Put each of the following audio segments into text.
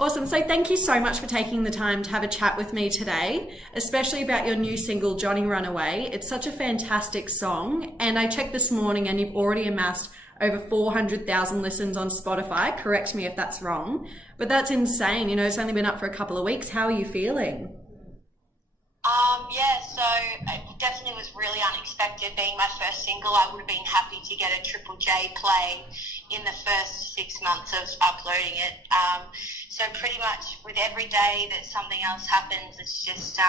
Awesome. So thank you so much for taking the time to have a chat with me today, especially about your new single, Johnny Runaway. It's such a fantastic song. And I checked this morning and you've already amassed over 400,000 listens on Spotify. Correct me if that's wrong, but that's insane. You know, it's only been up for a couple of weeks. How are you feeling? Yeah, so it definitely was really unexpected. Being my first single, I would have been happy to get a Triple J play in the first 6 months of uploading it. So pretty much with every day that something else happens, it's just,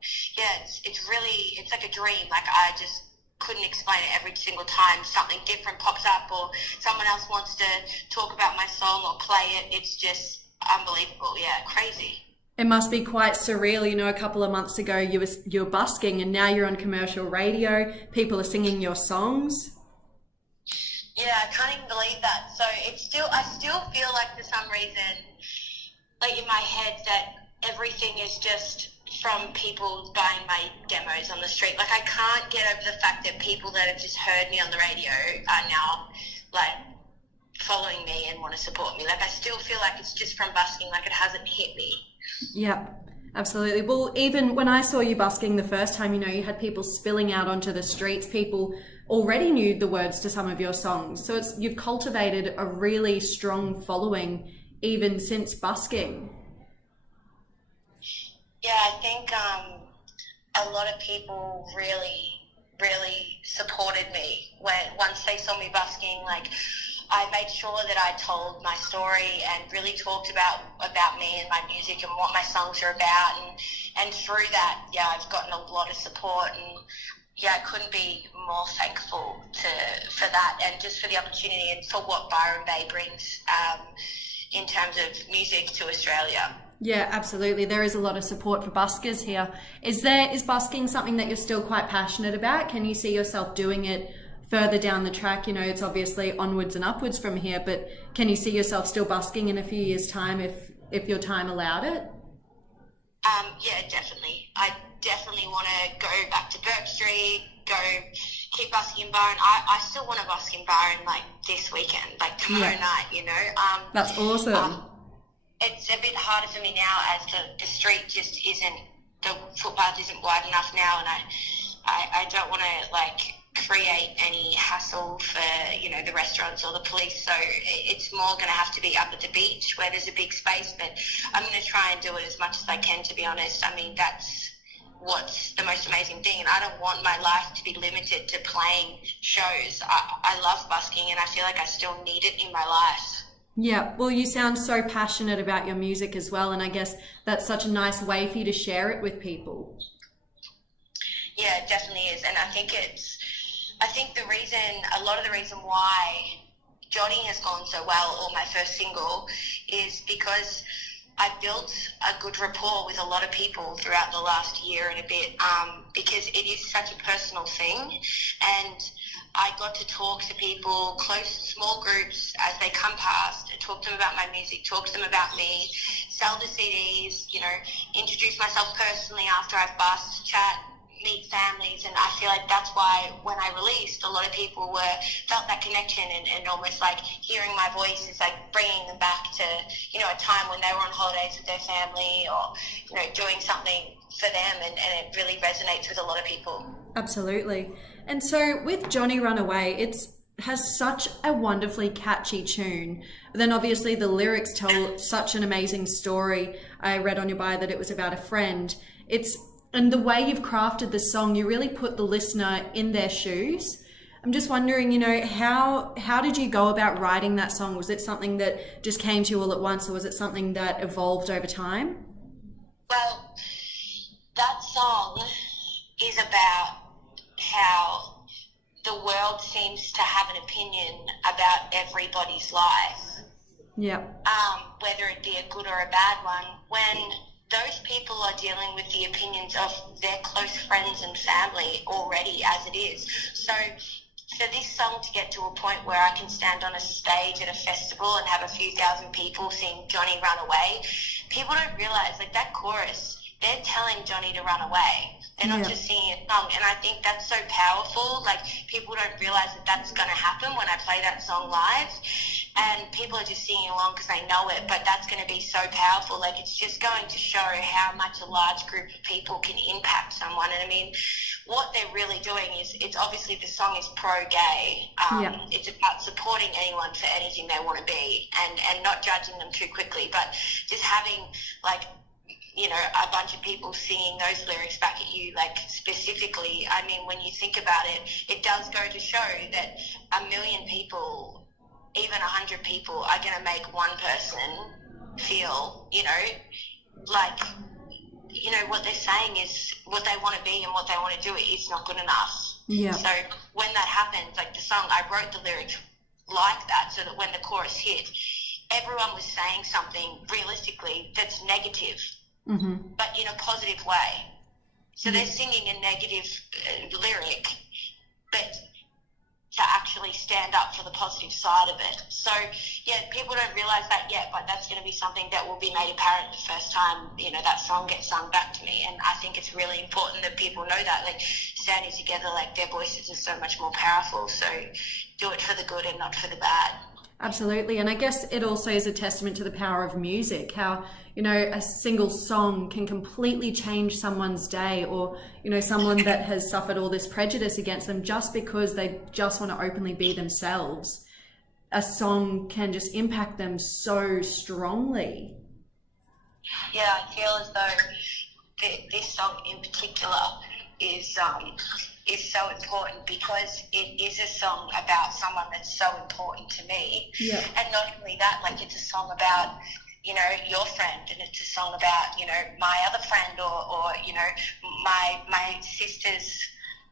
it's like a dream. Like I just couldn't explain it. Every single time something different pops up or someone else wants to talk about my song or play it, it's just unbelievable. Yeah, crazy. It must be quite surreal. You know, a couple of months ago you were busking and now you're on commercial radio. People are singing your songs. Yeah, I can't even believe that. So I still feel like for some reason, like in my head, that everything is just from people buying my demos on the street. Like I can't get over the fact that people that have just heard me on the radio are now like following me and want to support me. Like I still feel like it's just from busking, like it hasn't hit me. Yep, absolutely. Well, even when I saw you busking the first time, you know, you had people spilling out onto the streets. People already knew the words to some of your songs. So you've cultivated a really strong following even since busking. Yeah, I think a lot of people really, really supported me once they saw me busking. Like I made sure that I told my story and really talked about me and my music and what my songs are about, and through that, yeah, I've gotten a lot of support, and yeah, I couldn't be more thankful for that, and just for the opportunity and for what Byron Bay brings in terms of music to Australia. Yeah, absolutely. There is a lot of support for buskers here. Is busking something that you're still quite passionate about? Can you see yourself doing it further down the track? You know, it's obviously onwards and upwards from here, but can you see yourself still busking in a few years' time if your time allowed it? Yeah, definitely. I definitely want to go back to Burke Street, keep busking in Byron. I still want to busk in Byron like this weekend, like tomorrow night, you know. That's awesome. It's a bit harder for me now as the street just the footpath isn't wide enough now, and I don't want to like create any hassle for, you know, the restaurants or the police, so it's more going to have to be up at the beach where there's a big space, but I'm going to try and do it as much as I can, to be honest. I mean, that's what's the most amazing thing, and I don't want my life to be limited to playing shows. I love busking and I feel like I still need it in my life. Yeah, well, you sound so passionate about your music as well, and I guess that's such a nice way for you to share it with people. Yeah, it definitely is, and I think a lot of the reason why Johnny has gone so well, or my first single, is because I built a good rapport with a lot of people throughout the last year and a bit, because it is such a personal thing, and I got to talk to people, close, small groups, as they come past, talk to them about my music, talk to them about me, sell the CDs, you know, introduce myself personally after I've busked, chat, meet families, and I feel like that's why when I released, a lot of people felt that connection, and almost like hearing my voice is like bringing them back to, you know, a time when they were on holidays with their family, or, you know, doing something for them, and it really resonates with a lot of people. Absolutely. And so with Johnny Runaway, it has such a wonderfully catchy tune. But then obviously the lyrics tell such an amazing story. I read on your bio that it was about a friend. And the way you've crafted the song, you really put the listener in their shoes. I'm just wondering, you know, how did you go about writing that song? Was it something that just came to you all at once, or was it something that evolved over time? Well, that song is about how the world seems to have an opinion about everybody's life. Yeah. Whether it be a good or a bad one, when those people are dealing with the opinions of their close friends and family already as it is. So for this song to get to a point where I can stand on a stage at a festival and have a few thousand people sing Johnny Run Away, people don't realise, like, that chorus, they're telling Johnny to run away. They're not just singing a song. And I think that's so powerful. Like, people don't realize that that's going to happen when I play that song live. And people are just singing along because they know it, but that's going to be so powerful. Like, it's just going to show how much a large group of people can impact someone. And I mean, what they're really doing is, it's obviously, the song is pro-gay. It's about supporting anyone for anything they want to be, and not judging them too quickly, but just having, like, you know, a bunch of people singing those lyrics back at you, like, specifically. I mean, when you think about it, it does go to show that 1 million people, even 100 people, are going to make one person feel, you know, like, you know, what they're saying is what they want to be and what they want to do is not good enough. Yeah. So when that happens, like, the song, I wrote the lyrics like that, so that when the chorus hit, everyone was saying something realistically that's negative, but in a positive way. So they're singing a negative lyric, but to actually stand up for the positive side of it. So, yeah, people don't realise that yet, but that's going to be something that will be made apparent the first time, you know, that song gets sung back to me. And I think it's really important that people know that, like, standing together, like, their voices are so much more powerful. So do it for the good and not for the bad. Absolutely. And I guess it also is a testament to the power of music, how, you know, a single song can completely change someone's day, or, you know, someone that has suffered all this prejudice against them just because they just want to openly be themselves. A song can just impact them so strongly. Yeah, I feel as though this song in particular is so important, because it is a song about someone that's so important to me. Yeah. And not only that, like, it's a song about, you know, your friend, and it's a song about, you know, my other friend, or you know, my sister's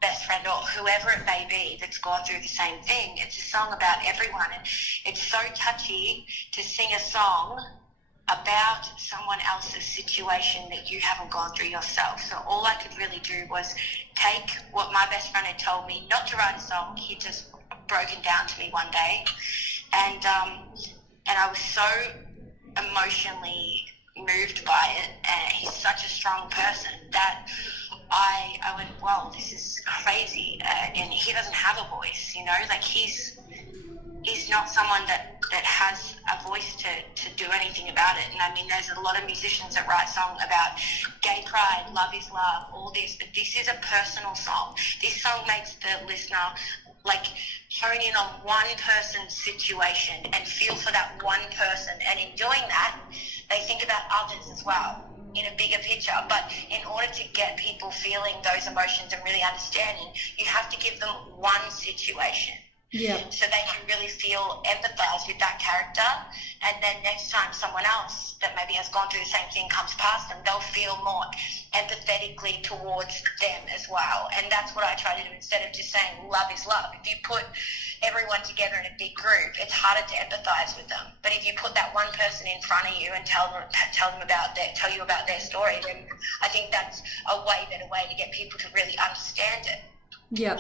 best friend, or whoever it may be that's gone through the same thing. It's a song about everyone, and it's so touchy to sing a song about someone else's situation that you haven't gone through yourself. So all I could really do was take what my best friend had told me not to write a song. He just broken down to me one day, and I was so emotionally moved by it, and he's such a strong person that I went, wow, this is crazy. And he doesn't have a voice, you know, like, he's not someone that has a voice to do anything about it. And I mean, there's a lot of musicians that write songs about gay pride, love is love, all this, but this is a personal song. This song makes the listener, like, hone in on one person's situation and feel for that one person. And in doing that, they think about others as well in a bigger picture. But in order to get people feeling those emotions and really understanding, you have to give them one situation. Yeah. So they can really feel, empathize with that character, and then next time someone else that maybe has gone through the same thing comes past them, they'll feel more empathetically towards them as well. And that's what I try to do, instead of just saying love is love. If you put everyone together in a big group, it's harder to empathize with them. But if you put that one person in front of you and tell you about their story, then I think that's a way better way to get people to really understand it. Yeah.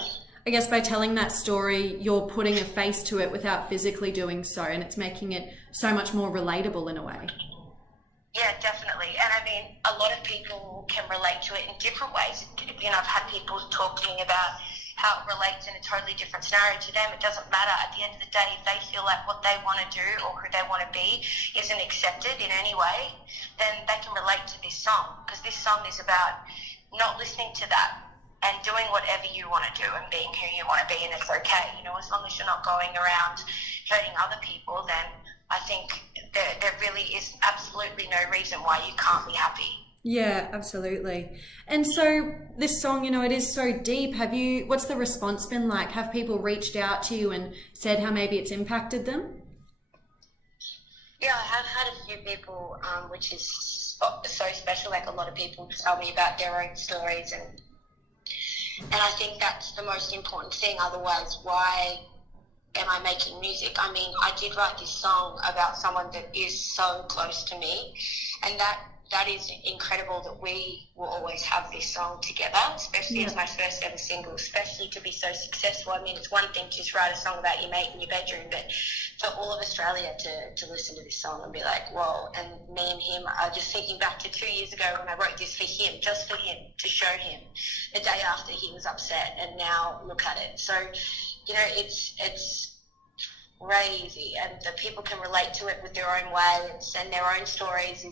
I guess by telling that story, you're putting a face to it without physically doing so, and it's making it so much more relatable in a way. Yeah, definitely. And I mean, a lot of people can relate to it in different ways. You know, I've had people talk to me about how it relates in a totally different scenario to them. It doesn't matter. At the end of the day, if they feel like what they want to do or who they want to be isn't accepted in any way, then they can relate to this song, because this song is about not listening to that and doing whatever you want to do and being who you want to be, and it's okay. You know, as long as you're not going around hurting other people, then I think there really is absolutely no reason why you can't be happy. Yeah, absolutely. And so this song, you know, it is so deep. What's the response been like? Have people reached out to you and said how maybe it's impacted them? Yeah, I have had a few people, which is so special. Like, a lot of people tell me about their own stories, and I think that's the most important thing. Otherwise, why am I making music? I mean, I did write this song about someone that is so close to me, and that that is incredible that we will always have this song together, especially as my first ever single, especially to be so successful. I mean, it's one thing to just write a song about your mate in your bedroom, but for all of Australia to listen to this song and be like, whoa. And me and him are just thinking back to 2 years ago when I wrote this for him, just for him, to show him the day after he was upset, and now look at it. So, you know, it's crazy, and that people can relate to it with their own way and send their own stories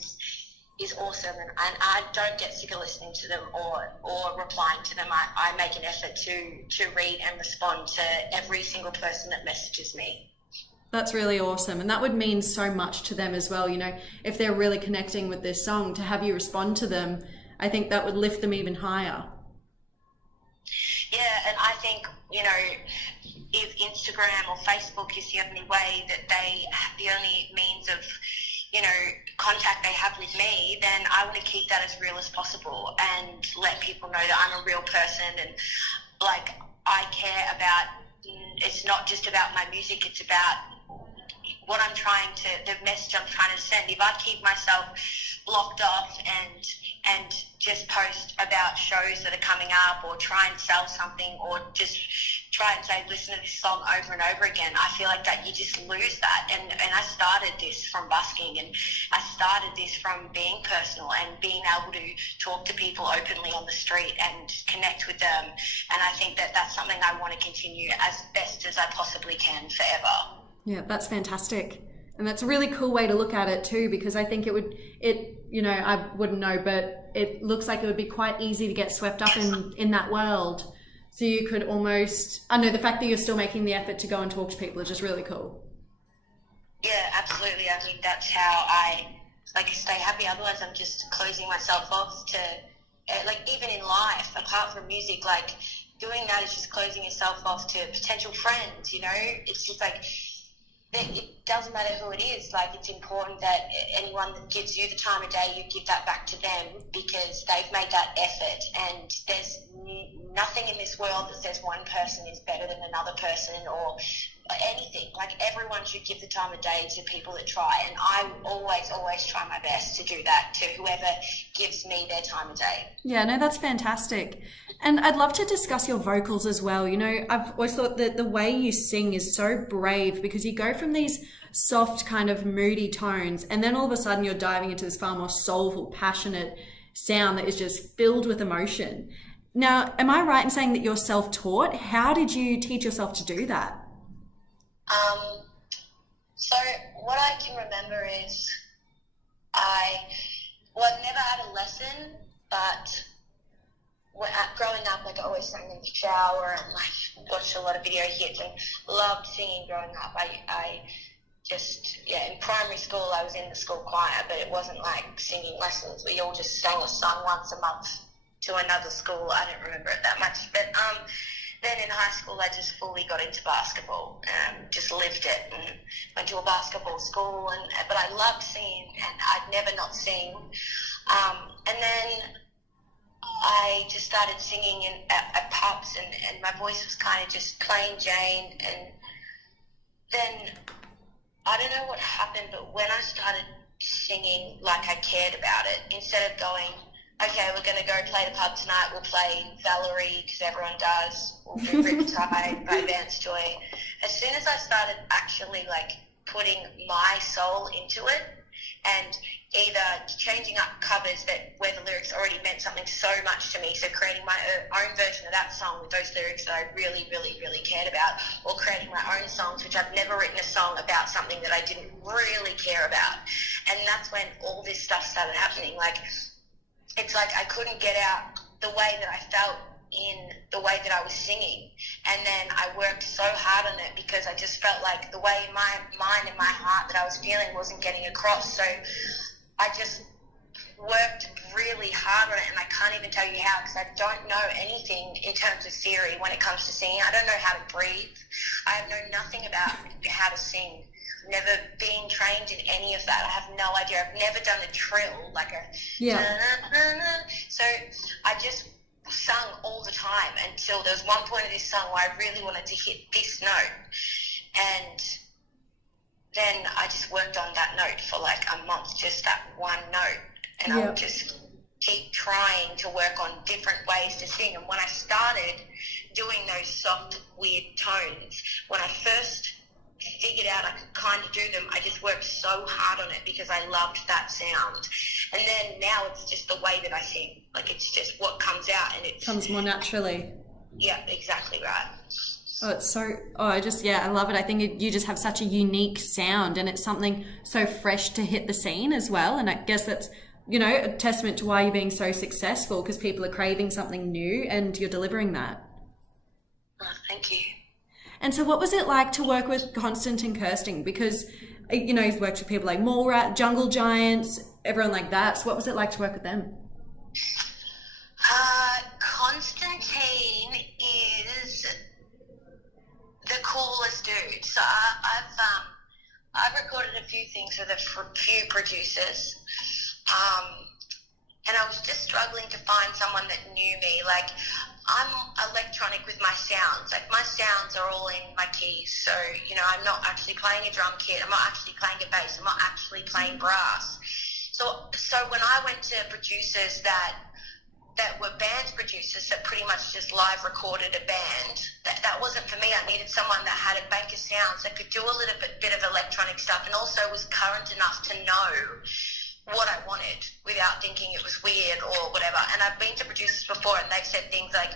is awesome, and I don't get sick of listening to them or replying to them. I make an effort to read and respond to every single person that messages me. That's really awesome, and that would mean so much to them as well. You know, if they're really connecting with this song, to have you respond to them, I think that would lift them even higher. Yeah, and I think, you know, if Instagram or Facebook is the only way that the only means of, you know, contact they have with me, then I want to keep that as real as possible and let people know that I'm a real person, and like I care about, it's not just about my music, it's about what I'm trying to, the message I'm trying to send. If I keep myself blocked off and just post about shows that are coming up, or try and sell something, or just try and say, listen to this song over and over again, I feel like that you just lose that. And I started this from busking, and I started this from being personal and being able to talk to people openly on the street and connect with them. And I think that that's something I want to continue as best as I possibly can forever. Yeah, that's fantastic. And that's a really cool way to look at it too, because I think you know, I wouldn't know, but it looks like it would be quite easy to get swept up in that world. So you could almost, I know the fact that you're still making the effort to go and talk to people is just really cool. Yeah, absolutely. I mean, that's how I stay happy. Otherwise, I'm just closing myself off to, like, even in life, apart from music, like, doing that is just closing yourself off to potential friends, you know? It's just like, it doesn't matter who it is. Like, it's important that anyone that gives you the time of day, you give that back to them, because they've made that effort, and there's nothing in this world that says one person is better than another person or anything. Like, everyone should give the time of day to people that try, and I always try my best to do that to whoever gives me their time of day. Yeah, no, that's fantastic. And I'd love to discuss your vocals as well. You know, I've always thought that the way you sing is so brave, because you go from these soft kind of moody tones, and then all of a sudden you're diving into this far more soulful, passionate sound that is just filled with emotion. Now, am I right in saying that you're self-taught? How did you teach yourself to do that? So what I can remember is I've never had a lesson, but growing up, like, I always sang in the shower and, like, watched a lot of video hits and loved singing growing up. I just, in primary school, I was in the school choir, but it wasn't like singing lessons. We all just sang a song once a month to another school. I don't remember it that much, but then in high school, I just fully got into basketball and just lived it, and went to a basketball school. But I loved singing, and I'd never not sing. And then I just started singing at pubs, and my voice was kind of just plain Jane. And then I don't know what happened, but when I started singing like I cared about it, instead of going, okay, we're going to go play the pub tonight, we'll play Valerie, because everyone does, we'll do Riptide by Vance Joy. As soon as I started actually, like, putting my soul into it, and either changing up covers where the lyrics already meant something so much to me, so creating my own version of that song with those lyrics that I really, really, really cared about, or creating my own songs, which I've never written a song about something that I didn't really care about. And that's when all this stuff started happening. Like, it's like I couldn't get out the way that I felt in the way that I was singing. And then I worked so hard on it, because I just felt like the way in my mind and my heart that I was feeling wasn't getting across. So I just worked really hard on it, and I can't even tell you how, because I don't know anything in terms of theory when it comes to singing. I don't know how to breathe. I know nothing about how to sing. Never been trained in any of that. I have no idea. I've never done a trill, like a da-na-na-na. So I just sung all the time until there was one point of this song where I really wanted to hit this note, and then I just worked on that note for like a month, just that one note, and I'll just keep trying to work on different ways to sing. And when I started doing those soft, weird tones, when I first figured out I could kind of do them, I just worked so hard on it because I loved that sound. And then now it's just the way that I sing. Like, it's just what comes out, and it comes more naturally. Yeah, exactly right. Oh, it's so, I love it. I think you just have such a unique sound, and it's something so fresh to hit the scene as well. And I guess that's, a testament to why you're being so successful, because people are craving something new and you're delivering that. Oh, thank you. And so what was it like to work with Constant and Kirsting? Because, he's worked with people like Mallrat, Jungle Giants, everyone like that. So what was it like to work with them? Constantine is the coolest dude. So I've recorded a few things with a few producers. And I was just struggling to find someone that knew me. Like, I'm electronic with my sounds. Like, my sounds are all in my keys. So, I'm not actually playing a drum kit. I'm not actually playing a bass. I'm not actually playing brass. So when I went to producers that were band producers that pretty much just live recorded a band, that wasn't for me. I needed someone that had a bank of sounds that could do a little bit of electronic stuff and also was current enough to know what I wanted without thinking it was weird or whatever. And I've been to producers before, and they've said things like,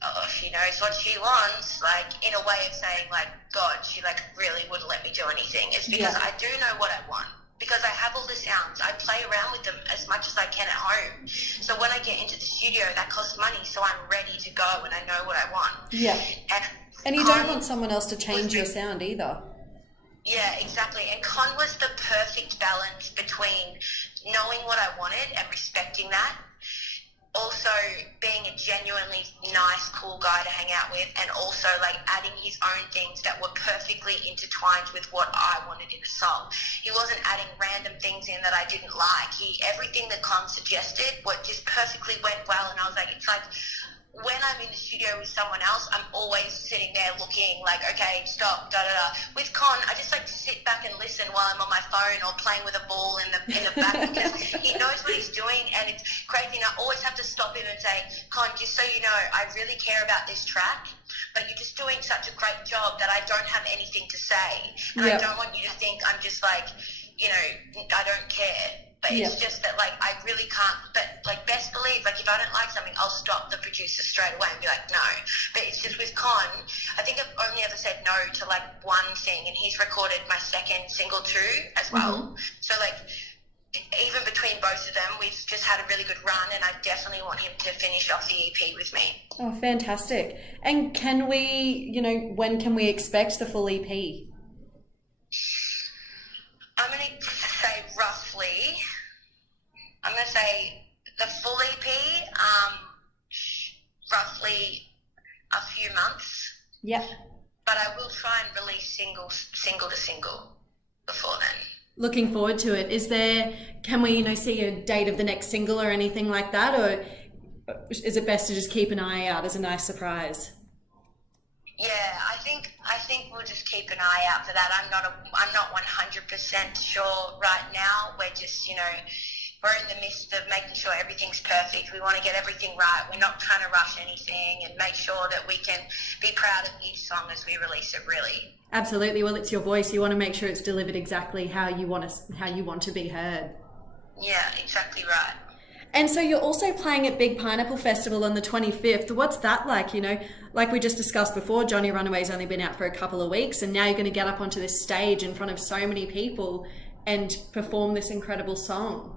oh, she knows what she wants, like, in a way of saying, like, God, she, like, really wouldn't let me do anything. It's because I do know what I want, because I have all the sounds. I play around with them as much as I can at home. So when I get into the studio, that costs money, so I'm ready to go and I know what I want. Yeah. And you don't want someone else to change your sound either. Yeah, exactly. And Con was the perfect balance between knowing what I wanted and respecting that, also being a genuinely nice, cool guy to hang out with, and also like adding his own things that were perfectly intertwined with what I wanted in a song. He wasn't adding random things in that I didn't like. Everything that Con suggested just perfectly went well, and I was like, it's like, when I'm in the studio with someone else, I'm always sitting there looking like, okay, stop, da-da-da. With Con, I just like to sit back and listen while I'm on my phone or playing with a ball in the back, because he knows what he's doing, and it's crazy. And I always have to stop him and say, Con, just so you know, I really care about this track, but you're just doing such a great job that I don't have anything to say. And I don't want you to think I'm just like, I don't care. But it's just that, like, I really can't, but, like, best believe, like, if I don't like something, I'll stop the producer straight away and be like, no. But it's just with Con, I think I've only ever said no to, like, one thing, and he's recorded my second single too as well. Mm-hmm. So, like, even between both of them, we've just had a really good run, and I definitely want him to finish off the EP with me. Oh, fantastic. And can we, when can we expect the full EP? I'm going to say roughly, I'm going to say the full EP, roughly a few months. Yeah. But I will try and release single to single before then. Looking forward to it. Can we, see a date of the next single or anything like that? Or is it best to just keep an eye out as a nice surprise? Yeah, I think we'll just keep an eye out for that. I'm not 100% sure right now. We're just, we're in the midst of making sure everything's perfect. We want to get everything right. We're not trying to rush anything, and make sure that we can be proud of each song as we release it, really. Absolutely. Well, it's your voice. You want to make sure it's delivered exactly how you want to be heard. Yeah, exactly right. And so you're also playing at Big Pineapple Festival on the 25th. What's that like? Like we just discussed before, Johnny Runaway's only been out for a couple of weeks, and now you're going to get up onto this stage in front of so many people and perform this incredible song.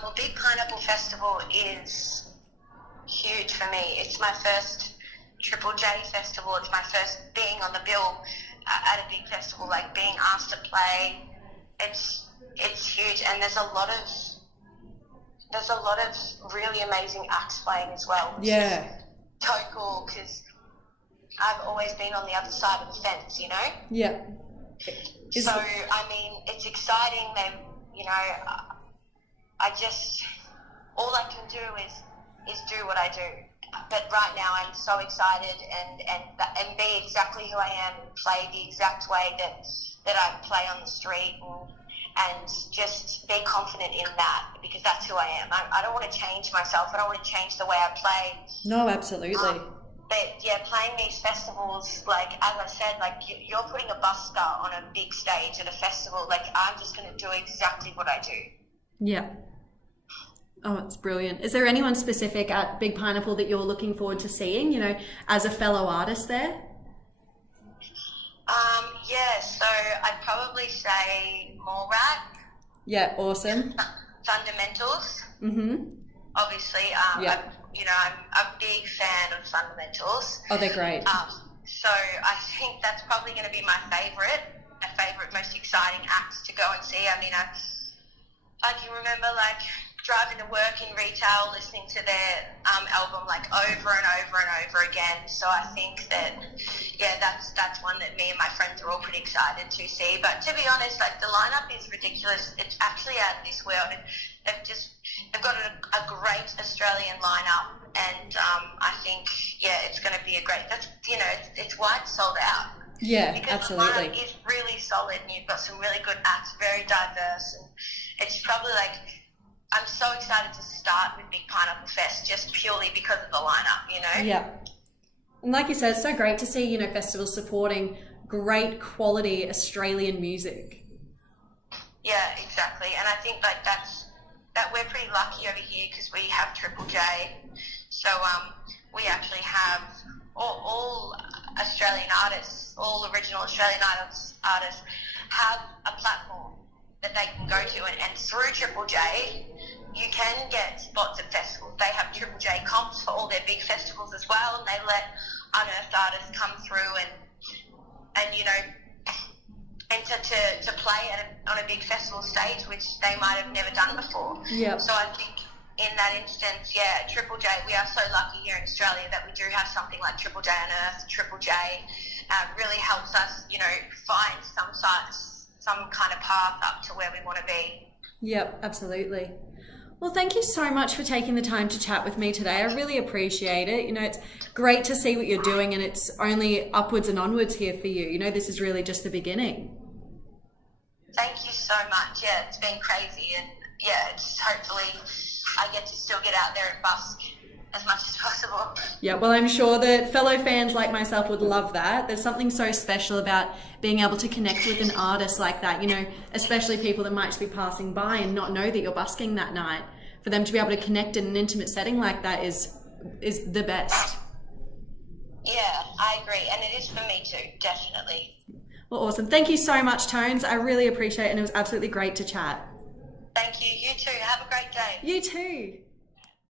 Well, Big Pineapple Festival is huge for me. It's my first Triple J festival. It's my first being on the bill at a big festival, like being asked to play. It's huge, and there's a lot of really amazing acts playing as well. Yeah. So cool, because I've always been on the other side of the fence, Yeah. So, I mean, it's exciting. All I can do is do what I do. But right now I'm so excited and be exactly who I am and play the exact way that I play on the street and just be confident in that, because that's who I am. I don't want to change myself. I don't want to change the way I play. No, absolutely. But yeah, playing these festivals, like as I said, like you're putting a busker on a big stage at a festival. Like I'm just going to do exactly what I do. Yeah. Oh, it's brilliant. Is there anyone specific at Big Pineapple that you're looking forward to seeing, you know, as a fellow artist there? Yeah, so I'd probably say Morrat. Yeah, awesome. Fundamentals. Mm-hmm. Obviously, I'm a big fan of Fundamentals. Oh, they're great. So I think that's probably going to be my favourite, most exciting acts to go and see. I mean, I can remember like driving to work in retail, listening to their album like over and over and over again. So I think that, yeah, that's one that me and my friends are all pretty excited to see. But to be honest, like the lineup is ridiculous. It's actually out of this world. They've got a great Australian lineup, and I think, yeah, it's going to be a great. It's wide sold out. Yeah, because absolutely. The lineup is really solid, and you've got some really good acts, very diverse, and it's probably like. I'm so excited to start with Big Pineapple Fest just purely because of the lineup, you know? Yeah. And like you said, it's so great to see, you know, festivals supporting great quality Australian music. Yeah, exactly. And I think like that we're pretty lucky over here because we have Triple J. So we actually have all Australian artists, all original Australian artists have a platform that they can go to, and through Triple J you can get spots at festivals. They have Triple J comps for all their big festivals as well, and they let unearthed artists come through and you know, enter to play on a big festival stage, which they might have never done before. Yeah. So I think in that instance, yeah, Triple J, we are so lucky here in Australia that we do have something like Triple J Unearthed. Triple J really helps us, you know, find some kind of path up to where we want to be. Yep, absolutely. Well, thank you so much for taking the time to chat with me today. I really appreciate it. You know, it's great to see what you're doing, and it's only upwards and onwards here for you. You know, this is really just the beginning. Thank you so much. Yeah, it's been crazy, and yeah, it's hopefully I get to still get out there and busk as much as possible. Yeah, well, I'm sure that fellow fans like myself would love that. There's something so special about being able to connect with an artist like that, you know, especially people that might just be passing by and not know that you're busking that night. For them to be able to connect in an intimate setting like that is the best. Yeah, I agree. And it is for me too, definitely. Well, awesome. Thank you so much, Tones. I really appreciate it, and it was absolutely great to chat. Thank you. You too. Have a great day. You too.